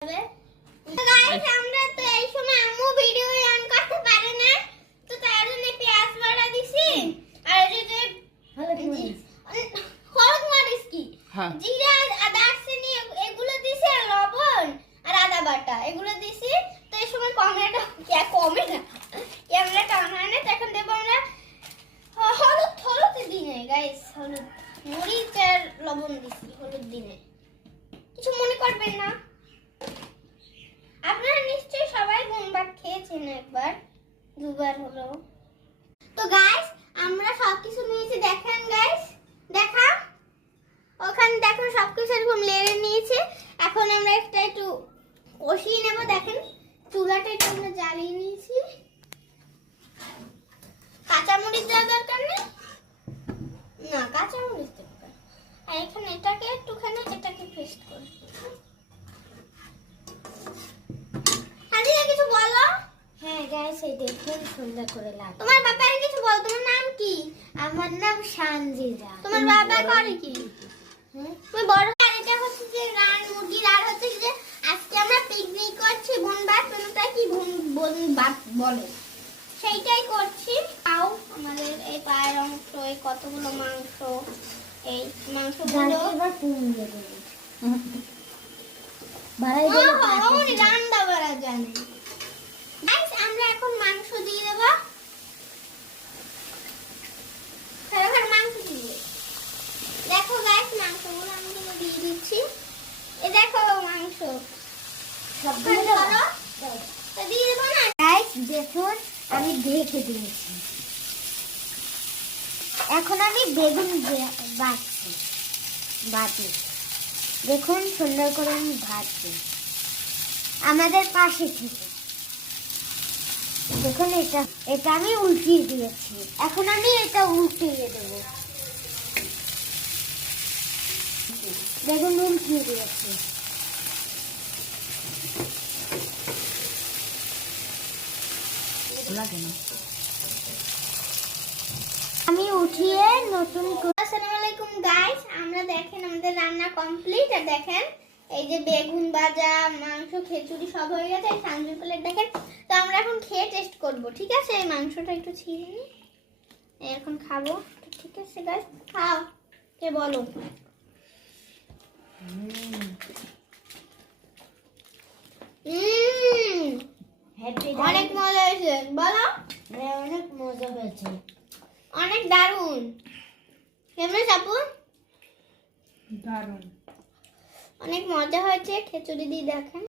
তো আমরা তো এই সময় আম্মু ভিডিও অন করতে পারে না। তো তার জন্য পেঁয়াজ বাটা দিছি। আর এই হলুদ মরিচ। কি? হ্যাঁ। জিরা আর দারচিনি এগুলো দিছি আর লবণ আর আদা বাটা এগুলো দিছি। তো এই সময় ক্যামেরাটা কে কমে না ক্যামেরাটা অন হয় না তো দেবো আমরা। হলুদ হলুদ দিনে গাইস হলুদ। মরিচ আর লবণ দিছি হলুদ দিনে। কিছু মনে করবেন না? খেয়েছেন একবার, দুবার হলো। তো গাইস আমরা সবকিছু নিয়েছি, দেখেন গাইস দেখা ওখানে দেখো সবকিছু এরকম লেড়ে নিয়েছে। এখন আমরা একটা একটু কষিয়ে নেব, দেখেন। চুলাটা একটু আমরা জ্বালিয়ে নিয়েছি। কাঁচামরিচ দেওয়া দরকার নেই? না, কাঁচামরিচ দরকার আর এখানে এটাকে একটুখানি, এটাকে পেস্ট করে কিছু বলো? হ্যাঁ গাইস এই দেখুন সুন্দর করে লাগে তোমার বাবার কিছু বল তোমার নাম কি? আমার নাম সানজিদা। তোমার বাবা করে কি? তুমি বড় আর এটা হচ্ছে যে রান মুরগির আর হচ্ছে যে আজকে আমরা পিকনিক করছি বনবাস মেনুটা কি বনবাস বলে। সেইটাই করছি। তাও আমাদের এই পায়ের অংশ এই কতগুলো মাংস এই মাংসগুলো। এবার পুম দিয়ে দেবো। বাড়াই। রান্না বাড়া জানে গাইস আমরা এখন মাংস দিয়ে দেবো ফের মাংস দিয়ে দেখো গাইস মাংসগুলো আমি তোমাকে দিয়ে দিচ্ছি এই দেখো মাংস সব ওখানে দিয়ে দেবো? ধরো। তো দিয়ে দেবো না গাইস দেখুন আমি দেখে দিয়েছি। এখন আমি বেগুন বাটছি। বাটি। দেখুন সুন্দর করে আমি ভাজছি। আমাদের পাশে থেকে। দেখুন এটা এটা আমি উল্টিয়ে দিয়েছি। এখন আমি এটা উল্টিয়ে দেবো। দেখুন উল্টিয়ে দিয়েছি। লাগে না। আমি উঠিয়ে নতুন আসসালামু আলাইকুম গাইস আমরা দেখেন আমাদের রান্না কমপ্লিট আর দেখেন এই যে বেগুন ভাজা মাংস খিচুড়ি সব হয়ে গেছে। এই প্লেট দেখেন। তো আমরা এখন খেয়ে টেস্ট করব ঠিক আছে? এই মাংসটা একটু ছিঁড়ে নিই এখন খাব। ঠিক আছে গাইস খাও। কে বলো? অনেক হয়েছে বলো হ্যাঁ, অনেক মজা হয়েছে। অনেক দারুণ। কেমন চাপু দারুণ। অনেক মজা হয়েছে। খিচুড়ি দিয়ে দেখেন।